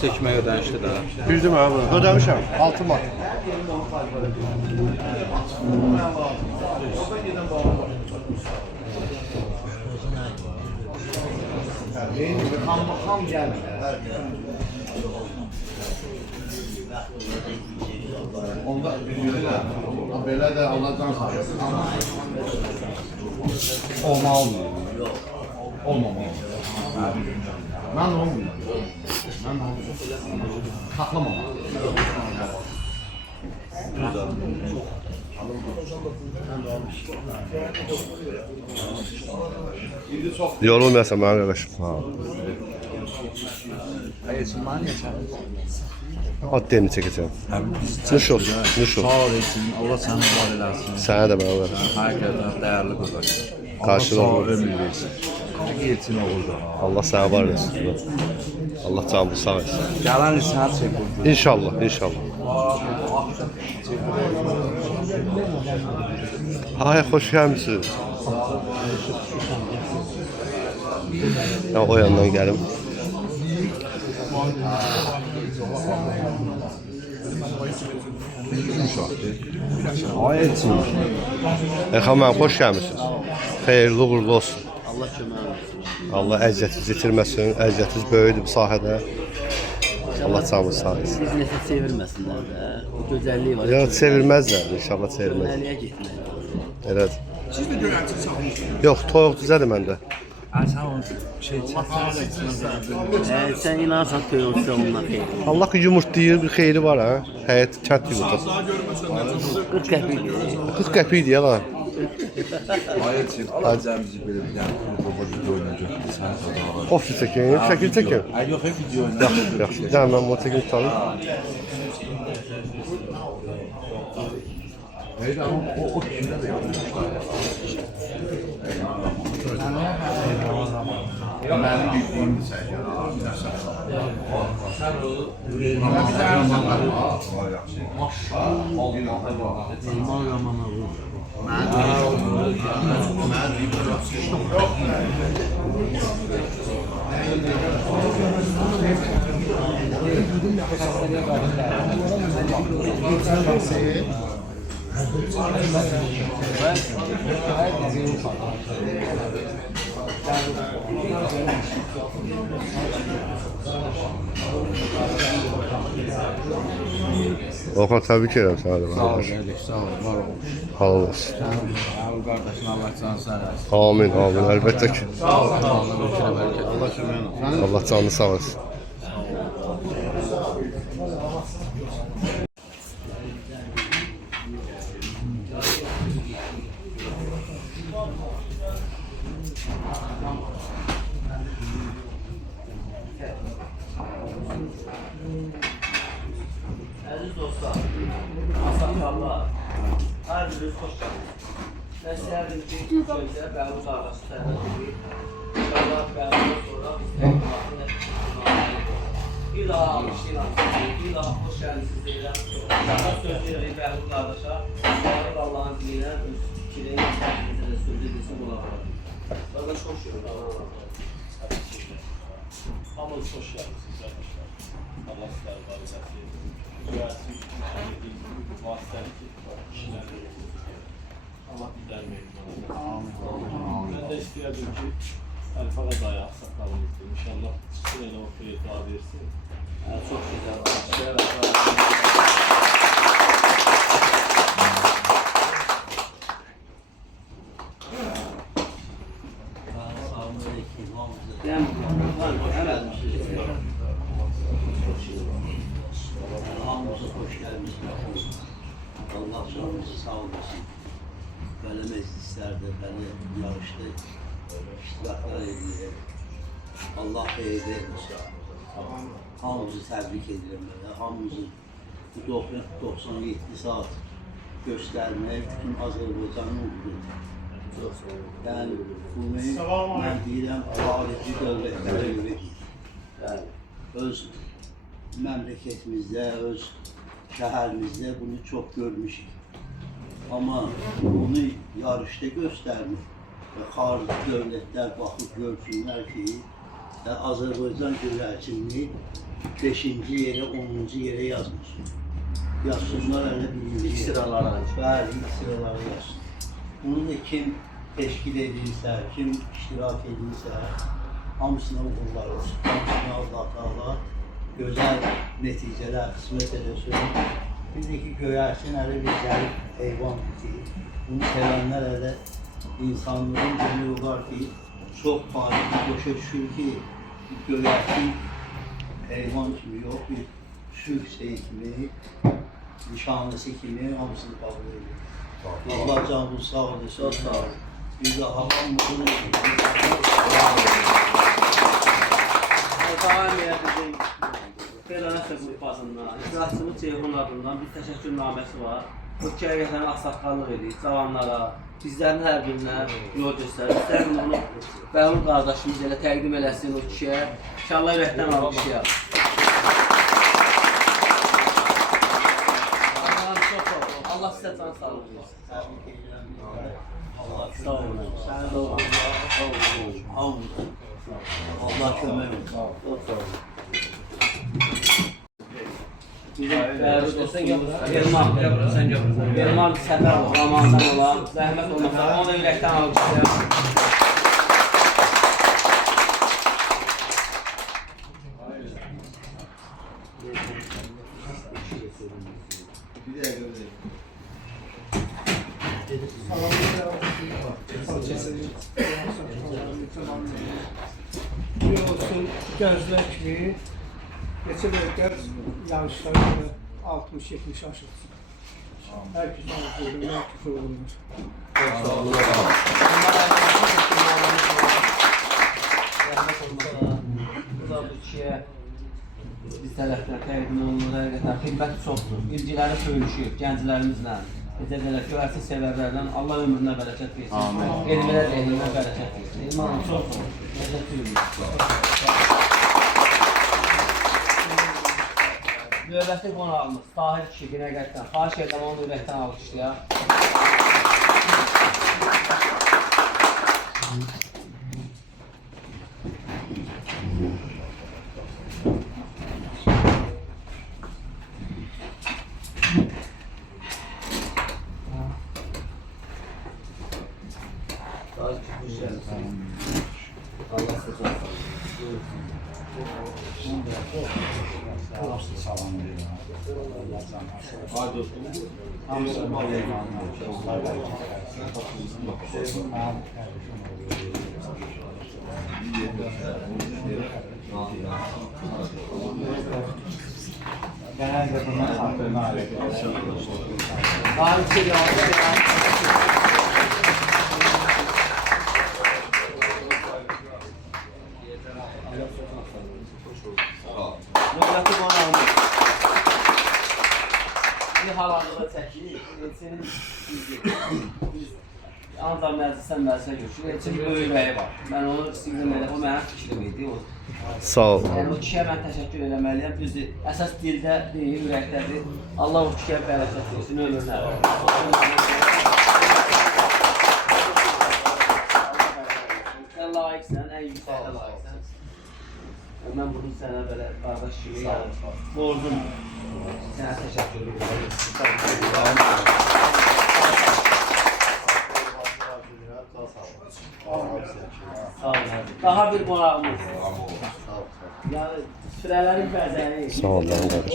Çəkmək ödənişli də. Bildim abi. Ödemişim. 6 mat. Xam gəlmir. Onda belə də Allahdan xahiş. Olmalı. Olmamalı. Mən olmuyor. Mən saxlamamalı. Yorulmayasın bana arkadaşım. At derini çekeceğim. Nuş olsun, nuş olsun. Sağ olasın, Allah səni var eləsin. Sənə də bana ver. Həqiqətən dəyərli qardaş. Qarşılıq Allah olur. sağ ömür versin. Geçsin oğulda. Allah sənə var versin. Allah canını sağ etsin. Gələn il sənə çək qoydu. İnşallah, inşallah. Hay, hoş gelmişsiniz. Ya o yandan gelim. Ay etsin. Xanım, hoş gelmişsiniz. Xeyirli uğurlu olsun. Allah kömək olsun. Allah əziyyətiniz itirməsin. Əziyyətiniz böyüdür bu sahədə. Allah canını sağ etsin. Biznesi çevirməsinlər də. O gözəlliyi var. Ya çevirməzlər, inşallah çevirməz. Nəliyə getmək. Elədir. Siz də görənsiniz sağ. Yox, toyuq düzədir məndə. Sən onu şey çək. Sən inanırsan toyuqsa onunla xeyir. Allah ki yumurtlayır, bir xeyri var ha. Həyat kənd yumurtası. 40 qəpik. 40 qəpikdir ya lan. Ay etsin. Allah cəmizi belə bir dənə baba video oynayacaq. Sən sağ ol. Ofis çəkin, şəkil çəkin. Ay yox, video oynayacaq. Yaxşı, yaxşı. Bir dənə mən bunu çəkim tutalım. O kişidə də yapmışlar. Mənim yüklüyüm Okan təbrik edirəm sənə də. Sağ ol, qardaş, sağ ol, var ol. Halal olsun. Abi qardaşın Allah canı sağ olsun. Amin, amin. Əlbəttə ki. Allah ölkəyə bərəkət. Allah köməyin olsun. Allah canını sağ olsun. Əziz dostlar, Asafallah, hər biriniz xoş gəldiniz. Mən istəyərdim ki, sözdə Bəhlul qardaşı tərəf edib, inşallah Bəhluldan sonra biz təqdimatı nəticəsini bir daha almışlayıram sizi, bir daha xoş gəldiniz deyirəm. Daha söz veririk Bəhlul qardaşa, Bəhlul Allah'ın dilinə öz fikrini, təqdimatı söz edilsin qulaq var. Qardaş xoş gəldiniz. Hamınız hoş geldiniz arkadaşlar. Allah sizleri barış etsin. Güversin, vasıtları kişilerle Allah bizler memnun. Ben de istiyordum ki Elfa Gaza'ya aksakalımızdı. İnşallah süreyle o kıyıtı versin. Çok güzel. Hoş geldiniz. Allah canınızı sağ olasın. Böyle meclislerde, böyle yarışta iştiraklar edilir. Allah eyde eylesin. Hamımızı təbrik edirəm belə. Hamımızı bu 97 saat göstərməyə bütün Azərbaycanın uğrudur. Yəni bunu mən deyirəm, xarici dövlətlərə görə deyir. Öz məmləkətimizdə, öz şəhərimizdə bunu çox görmüşük. Amma bunu yarışda göstərmək və xarici dövlətlər baxıb görsünlər ki, Azərbaycan güləçini 5-ci yerə, 10-cu yerə yazmış. Yazsınlar hələ birinci İlk sıralara. Bəli, ilk sıralara yazsın. Bunu da kim təşkil edirsə, kim iştirak edirsə, hamısına uğurlar olsun. Hamısına Allah Taala gözəl nəticələr qismət edəsin. Bir də ki, göyərçin hələ bir zərif heyvandır ki, bunu sevənlər hələ insanlığın demək olar ki, çox faizi başa düşür ki, göyərçin heyvan kimi yox, bir sülh şeyi kimi, nişanlısı kimi hamısını qəbul edir. Allah canınız sağ olun. Çok sağ olun. Bir de havam mutlu olsun. Daim edəcək Felanəsə qrupasından, icraçımız Ceyhun adından bir təşəkkürnaməsi var. O ki, həqiqətən ağsaqqallıq edir, cavanlara, bizlərin hər birinə yol göstərir. İstəyirəm onu Bəhlul qardaşımız elə təqdim eləsin o kişiyə. İnşallah ürəkdən almışıq. Allah sizə can sağlıq versin. Allah Sağ olun. Sağ olun. Allah kömək olsun. Çok sağ olun. Elman Səfər romanından olan zəhmət olmasa, onu da ürəkdən almışıq. olsun gənclər kimi neçə qədər yarışlara 60-70 aşırsın. Hər kəs arzudur, hər kəs olurlar. Sağ olun. Bu da bu kişiyə biz tərəfdən təqdim olunur, həqiqətən xidmət çoxdur. İlgiləri söyüşüb gənclərimizlə. Necə deyirlər, göyərçin sevərlərdən Allah ömrünə bərəkət versin. Elminə də elminə bərəkət versin. İlmanım çox sağ olun. Necə tüyülür. Növbəti qonağımız Tahir kişi Binəqətdən. Xahiş edirəm onu ürəkdən alqışlayaq. Allah size Genelde bunlar hakkında aletler. Növbəti qonağımız bir hal-hazırda çəkilir. Elçinin ancaq məclisdən məclisə görüşür. Elçinin böyük bəyi var. Mən onu istəyirəm elə, o mənim fikrim idi. Sağ ol. Yəni o kişiyə mən təşəkkür eləməliyəm. Düzdür, əsas dildə deyil, ürəkdədir. Allah o kişiyə bərəkət versin, ömrünə. Sən layiqsən, ən yüksəkdə layiqsən. Mən bunu sənə belə qardaş kimi borcum. Sənə təşəkkür edirəm. Sağ olun. Daha bir qonağımız. Yəni sürələrin bəzəni. Sağ ol, qardaş.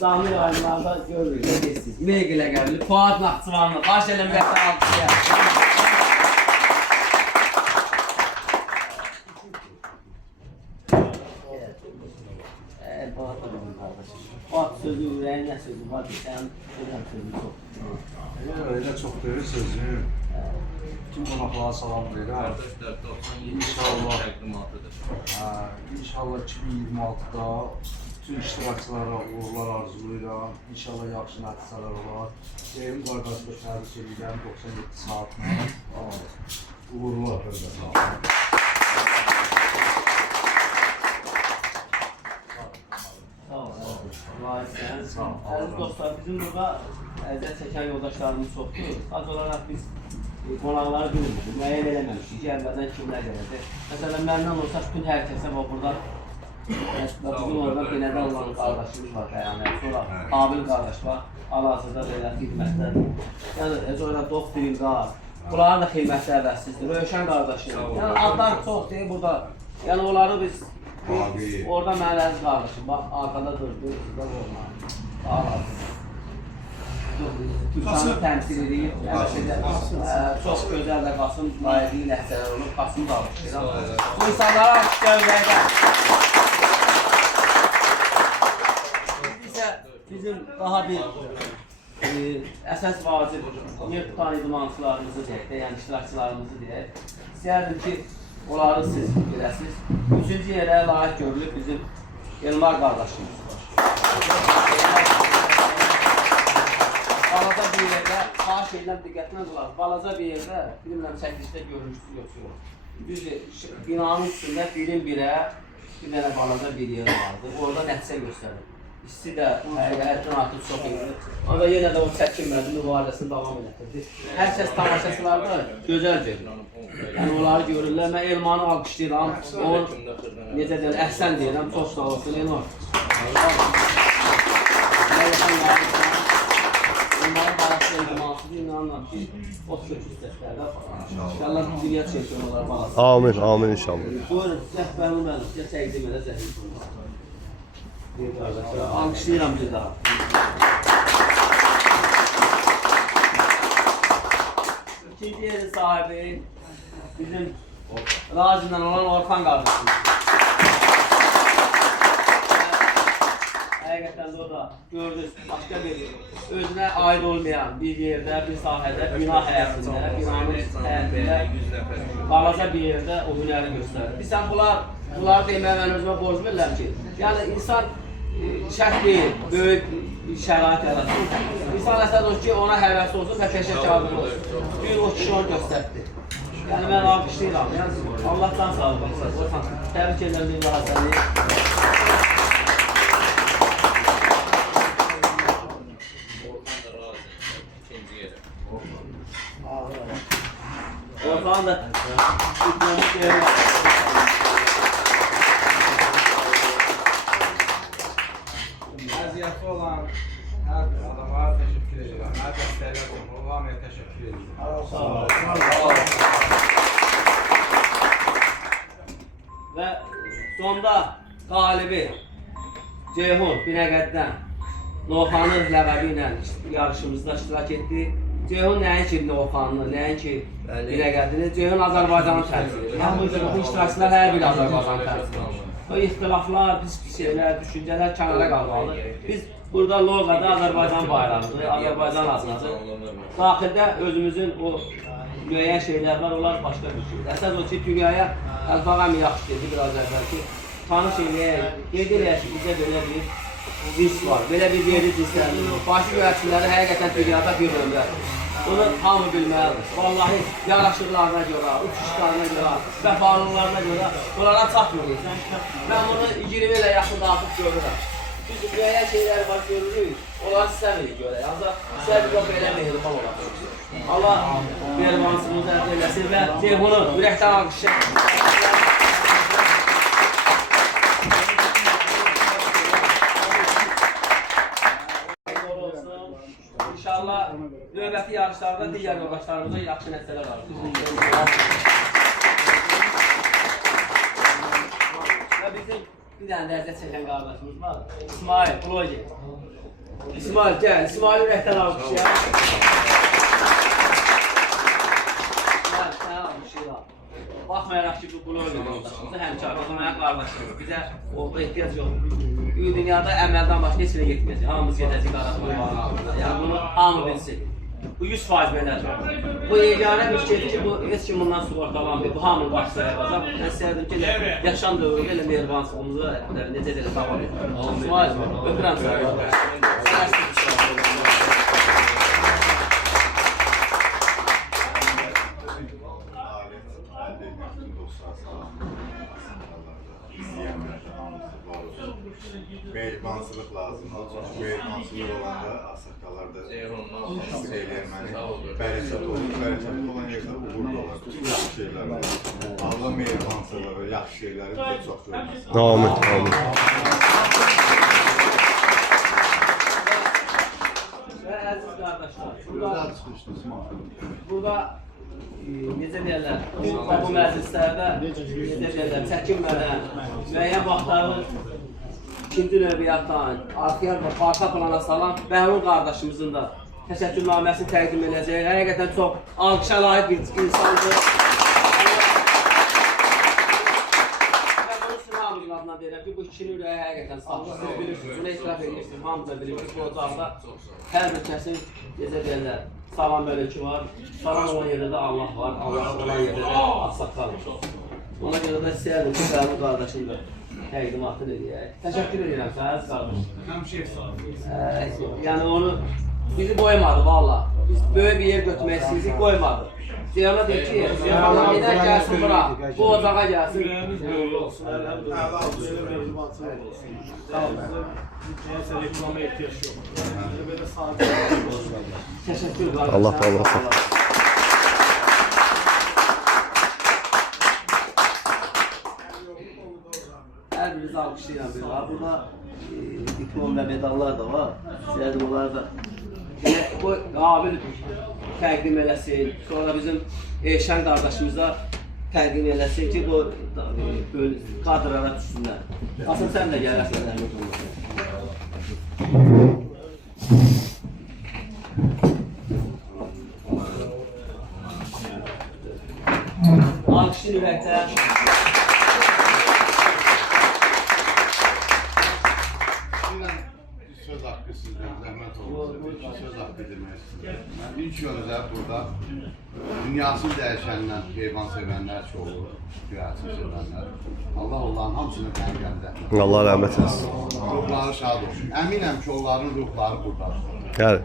Canlı yayınlarda görürük, bilirsiniz. Meygilə gəlir. Fuad Naxçıvanlı. Xahiş edirəm rəhbər alqışlayaq. Fuad sözü, ürəyinə sözü var. Sən sözü çox. Öyle çok böyle sözüm. Tüm qonaqlara salam verirəm. İnşallah 2026-da bütün iştirakçılara uğurlar arzulayıram. İnşallah yaxşı nəticələr olar. Ceyhun qardaşla təbrik edirəm 97 saatına. Uğurlar hörmətlər. Sağ olun. Əziz dostlar, bizim burada əziyyət çəkən yoldaşlarımız çoxdur. Az olaraq biz qonaqları bilmirdik, müəyyən eləməmişdik, gəlmədən kimlər gələcək. Məsələn, məndən olsa bütün hər kəsə var burada. Bugün orada Belədə olan qardaşımız var, Qəyanət. Sonra Abil qardaş var, hal-hazırda belə xidmətlər. Yəni, sonra doktorin var. Bunların da xidmətli əvəzsizdir, Rövşən qardaşım. Yəni, adlar çox deyil burada. Yəni, onları biz orada mənə əziz qardaşım, bax, arkada durdu, sizdə olmalı. Türkçanı təmsil edeyim. Çox gözəl və Qasım layiqli nəticələr olub, Qasım da almışdır. Bu insanlara alışqa ürəkdən. Bizim daha bir əsas vacib yer tutan idmançılarımızı deyək də, yəni iştirakçılarımızı deyək. İstəyərdim ki, onları siz biləsiniz. Üçüncü yerə layiq görülüb bizim Elmar qardaşımız var. Balaca bir yerdə, xahiş edirəm diqqətlə qulaq, balaca bir yerdə, bilmirəm çəkilişdə görmüşsünüz yoxsa. Düzdür, binanın üstündə birin birə bir dənə balaca bir yer vardı, orada nəticə göstərir. İsti də həddən artıq çox edir. Amma yenə də o çəkinmədi, mübarizəsini davam edirdi. Hər kəs tamaşaçılarda gözəl görür. Yəni onları görürlər. Mən Elmanı alqışlayıram. O necə deyir, əhsən deyirəm. Çox sağ olsun Elman. Onların barəsi elmansı inanıram ki, o kökü səslərdə İnşallah dünya çempionlar barəsi. Amin, amin inşallah. Buyurun, zəhbənim mənim. Gəl təqdim edə zəhbənim. Alkışlayıram bir daha. İkinci yerin sahibi bizim Razi'den olan Orhan kardeşimiz. Həqiqətən də o da gördünüz, başqa bir özünə aid olmayan bir yerdə, bir sahədə, bina həyatında, binanın həyatında balaca bir yerdə o hünəri göstərir. Bilsən, bunları deməyə mən özümə borc verirəm ki, yəni insan şərt deyil, böyük şərait yaratsın. İnsan əsas o ki, ona həvəsi olsun və peşəkarlığı olsun. Bir o kişi onu göstərdi. Yəni, mən alqışlayıram. Yəni, Allahdan sağ olun. Orhan, təbrik edirəm bir daha səni. Orhan da tutmamış yerim. Vəziyyəti olan hər bir adama təşəkkür edirəm. Hər dəstəklər olmalı, hamıya təşəkkür edirəm. Sağ olun. Və sonda qalibi Ceyhun Binəqəddən Novxanın ləqəbi ilə yarışımızda iştirak etdi. Ceyhun nəinki Novxanını, nəinki Binəqədini, Ceyhun Azərbaycanı təmsil edir. Yəni bu iştirakçılar hər biri Azərbaycanı təmsil edir. O ixtilaflar, pis şeylər, düşüncələr kənara qalmalı. Biz burada loqada Azərbaycan bayrağıdır, Azərbaycan adıdır. Daxildə özümüzün o müəyyən şeylər var, onlar başqa bir şeydir. Əsas o ki, dünyaya Əlfağami yaxşı dedi biraz əvvəl ki, tanış eləyək, qeyd eləyək ki, bizdə belə bir risk var, belə bir yeri riskləridir. Başı görəkçiləri həqiqətən dünyada bir ömrə. Bunu hamı bilməlidir. Vallahi yaraşıqlarına görə, uçuşlarına görə, vəfalıqlarına görə onlara çatmırıq. Mən bunu 20 ilə yaxın artıq görürəm. Biz müəyyən şeylər var görürük, onları istəmirik görək. Ancaq istəmirik yox, belə mehriban olaq. Allah mehribansımızı əldə eləsin və Ceyhunu ürəkdən alqışlayın. İnşallah növbəti yarışlarda digər yoldaşlarımıza yaxşı nəticələr var. Və bizim bir dənə də əziyyət çəkən qardaşımız var. İsmail, bloger. İsmail, gəl. İsmail ürəkdən alqışlayaq. İsmail, sənə alqışlayaq. Baxmayaraq ki, bu bloger yoldaşımızı həmkarımız, ona qardaşımız. Bizə orada ehtiyac yoxdur. Dünyada əməldən başqa heç yerə getməyəcək. Hamımız gedəcək qardaşımız. Yəni bunu hamı bilsin. Bu 100% belədir. Bu yeganə bir şeydir ki, bu heç kim bundan sığortalanmır. Bu hamının başına yapacaq. Mən istəyirdim ki, yaşam dövründə elə mehribansılığımızı necə də davam edir. İsmail, öpürəm səni. izleyenlerden hamısı var olsun. Mehribansızlık lazımdır. Çünkü mehribansızlık olanda aksakallarda söyleyeməni bərəkət olur. Bərəkət olan yerdə uğurlu olur. Bütün yaxşı şeylər olur. Allah mehribansızlığı, yaxşı şeyləri bizə çox görməsin. Amin, amin. Və əziz qardaşlar, burada necə deyərlər, bu məclislərdə necə deyərlər, çəkinmədən, müəyyən vaxtları ikinci növbiyyatdan, arxaya və arxa plana salan Bəhlul qardaşımızın da təşəkkürnaməsini təqdim edəcək. Həqiqətən çox alqışa layiq bir insandır. Deyirəm ki, bu ikinin ürəyi həqiqətən sağdır. Siz bilirsiniz, bunu etiraf edirsiniz, hamı da bilir ki, bu ocaqda hər bir kəsin necə deyərlər, salam mələkü var, salam olan yerdə də Allah var, Allah olan yerdə də ağsaqqal var. Ona görə də istəyərdim ki, Bəhlul qardaşım da təqdimatını edək. Təşəkkür edirəm sənə, əziz qardaşım. Yəni onu bizi qoymadı valla. Biz böyük bir yer götürmək istəyirdik, qoymadı. Ziyana deyir ki, Ziyana gider gəlsin bura, bu ocağa gəlsin. Ürəyimiz böyük olsun, sağ olun. Neyse reklama ihtiyaç yok. Böyle sağlıklı. Teşekkür ederim. Allah razı olsun. Her birinizi alkışlayan biri var. Burada diplom ve medallar da var. Sizlerden onları da bu qabil təqdim eləsin. Sonra bizim Eşən qardaşımıza təqdim eləsin ki, bu kadrlara düşsünlər. Asıl sən də gələrsən. Alkışın ürəkdə. Söz hakkı sizden, zahmet olmasın. Söz hakkı demək istəyirəm. Mən ilk önce burada dünyasını dəyişənlər, heyvan sevənlər çoxu, dünyasını sevənlər. Allah onların hamısını qəmgəndə. Allah rəhmət etsin. Ruhları şad olsun. Əminəm ki, onların ruhları buradadır. Gəl.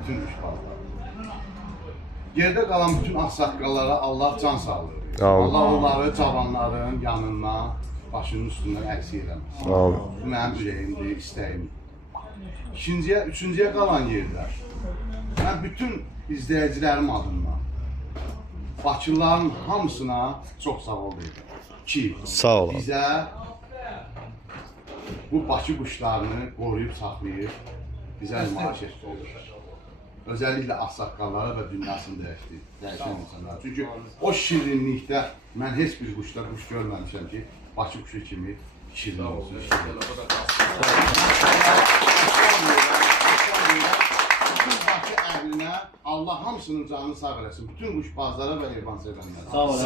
Bütün düşmanlar. Yerdə qalan bütün ağsaqqallara Allah can sağlığı verir. Allah onları cavanların yanından, başının üstündən əksik eləməsin. Bu mənim ürəyimdir, istəyimdir. Üçüncüyə qalan yerdə mən bütün izləyicilərim adından Bakılıların hamısına çox sağ ol deyirəm ki, sağ ol. Bizə bu Bakı quşlarını qoruyub saxlayıb bizə nümayiş etdirir. Özellikle ağsaqqallara və dünyasını dəyişən insanlar. Çünki o şirinlikdə mən heç bir quşda quş görməmişəm ki, Bakı quşu kimi şirin olsun. Bütün Bakı əhlinə Allah hamısının canını sağ eləsin. Bütün quşbazlara və heyvan sevənlərə. Sağ olun.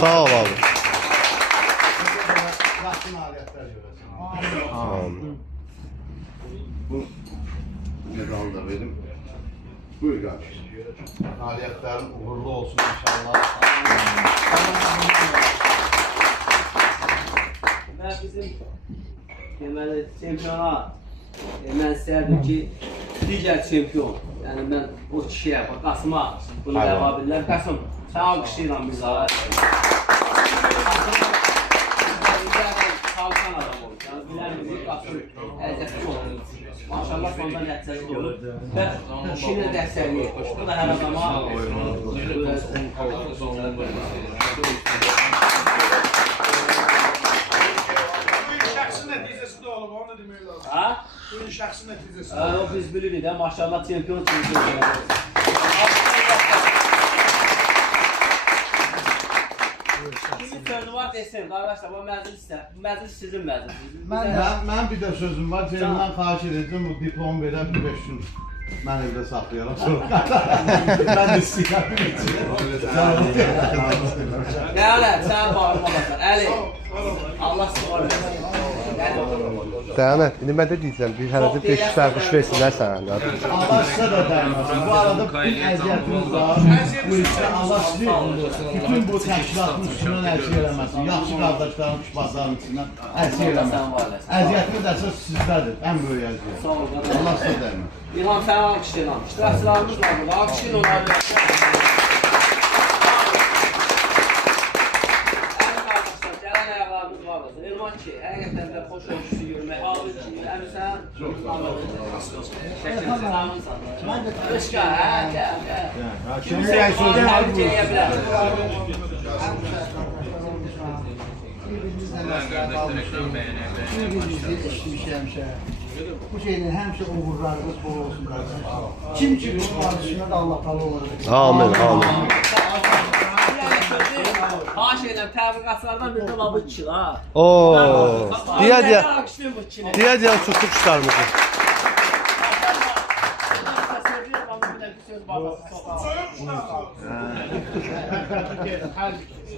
Sağ ol abi. Yaxşı nailiyyətlər görəsin. Amin. Bu medalı da verim. Buyur kardeşim. Nailiyyətlərin uğurlu olsun inşallah. Və bizim deməli çempiona mən istərdim ki, digər çempion, yəni mən o kişiyə, Qasıma bunu ləva bilirlər. Qasım, sən alqışlayıram bizə. Çalışan adam olur. Yəni bilən bizi Qasım əziyyətli olur. Maşallah sonda nəticəli olur və kişini dəstəkləyir. Bu da hər adama Şəxsi nəticəsi də olub, onu da demək lazım. Ha? Bunun şəxsi nəticəsi də O biz bilirik də, maşallah çempion. Kimin sözü var desin, qardaşlar, bu məclis sizin məclisiniz. Mənim bir də sözüm var, Ceylindən xahiş edəcəm, bu diplom verə 5 gün mən evdə saxlayaram sonra. Mən də istəyirəm. Gələ, sən bağırma baxın, Əli. Allah sıvar versin. Dayanət, indi mən də deyəcəm, bir hərəcə 5 fərq quş versinlər sənə. Allah sizə də dəyməsin. Bu arada bütün əziyyətiniz var. Bu işdə Allah sizi bütün bu təşkilatın üstündən əziyyət eləməsin. Yaxşı qardaşların, kuşbazların üstündən əziyyət eləməsin. Əziyyətiniz əsas sizdədir, ən böyük əziyyət. Sağ ol, Allah sizə dəyməsin. İlham, sənə alqışlayıram. İştirakçılarımız var burada, alqışlayın onları. Gələn ayaqlarımız var. sağ olasın. Elman ki, həqiqətən də xoş olmuşsun görmək. Abi ki, əmirsən. Çox sağ olasın. Şəkilsin, sağlamsan. Özqa, hə, gəl. Kimsəyə sözüm var mı? Gələ bilər. Bir-birimizlə məsləhət almışıq. Bir-birimizlə işləmişik həmişə. Bu şeyin həmişə uğurlarımız bol olsun qardaş. Kim ki bunun arasında da Allah talı olur. Amin, amin. Ha şeyler təbliğatçılardan bir də labı içir ha. Oo. Diyə tutdu kuşlarımızı.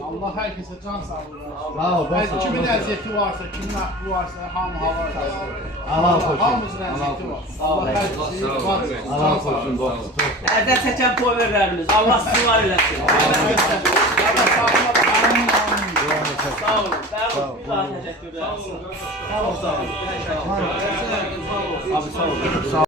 Allah herkese can sağlığı. Sağ ol, Belki kimin əziyyəti varsa, kimin haqqı varsa, hamı hava razı. Hamımızın əziyyəti var. Allah herkese var versin. Allah olsun dostum. Əzət çəkən poverlərimiz. Allah sizlar eləsin. Sağ olun. Bir daha təşəkkür ederim. Sağ olun. Abi sağ ol.